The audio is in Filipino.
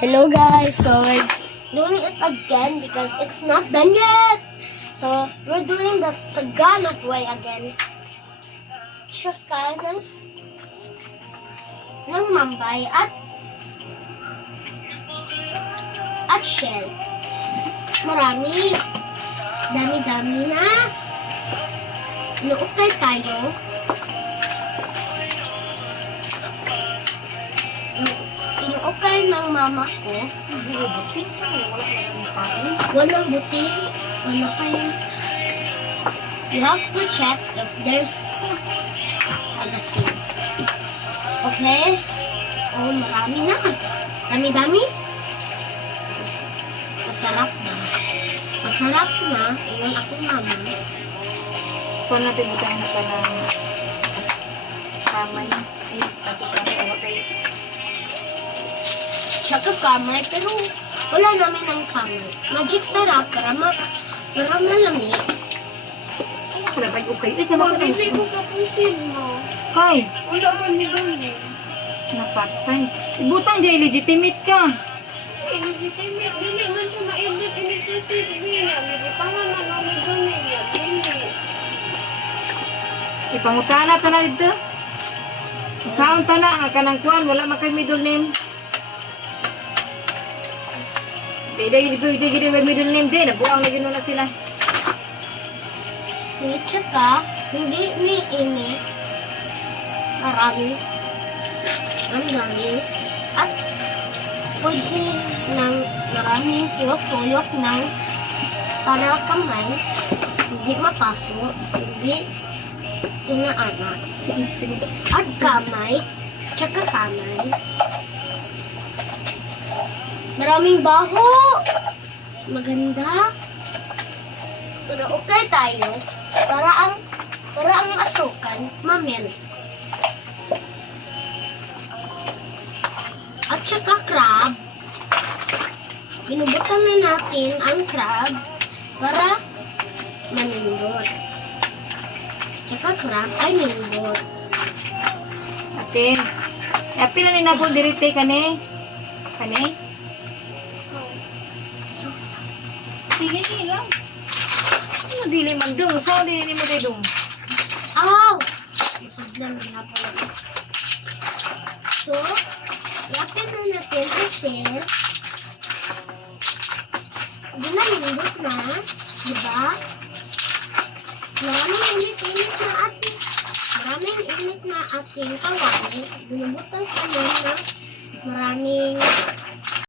Hello guys, so we're doing it again because it's not done yet. So we're doing the Tagalog way again. Tsaka ng mambay at shell. Marami. Dami-dami na. Inuukay tayo. Inuukay ng mama ko. Walang buting. Wala kayong. You have to check if there's agasin. Okay? Oh, marami na. Dami-dami. Masarap na. Masarap na. Iwan akong mama. Kung natin butang na ka ng kamay, pati kamay, okay. Tsaka kamay, pero wala namin ng kamay. Magic sarap para malamig. Wala ba yung okay? Magbibig ko kapusin mo. Kay, Wala ka ni Gani. napatay. Ibutang di legitimate ka. Illegitimate. Dili man siya ma-edit. Ini-proceed niya. Pangalan mo ni Gani niya. Dili. Ipangutana ta na dito. Saan ta na? Kanang kuan, wala makay middle name. Hindi may middle name din. Nabuang na gano'n na sila. Tsaka, hindi ni ini. Marami. Ang dami. At pwede ng maraming tuyok-tuyok ng para kamay. Hindi mapasok. Hindi inaanak. Sige. At kamay. Tsaka kamay. Maraming baho. Maganda. Pero okay tayo. Para ang asukan mamel. At saka crab. Binubutan na natin ang crab para manindot. Tsaka crab ay nindot. Ate, apila ni nabol dirite kani? Kani? Sige lang. Ano dili man dong? Saan dili mo kay dong? Aw! Masudlan na pala. So, yapin na natin ang shell. Ginamindot na. Diba? Maraming init na ating kawali. Binubutan kami na maraming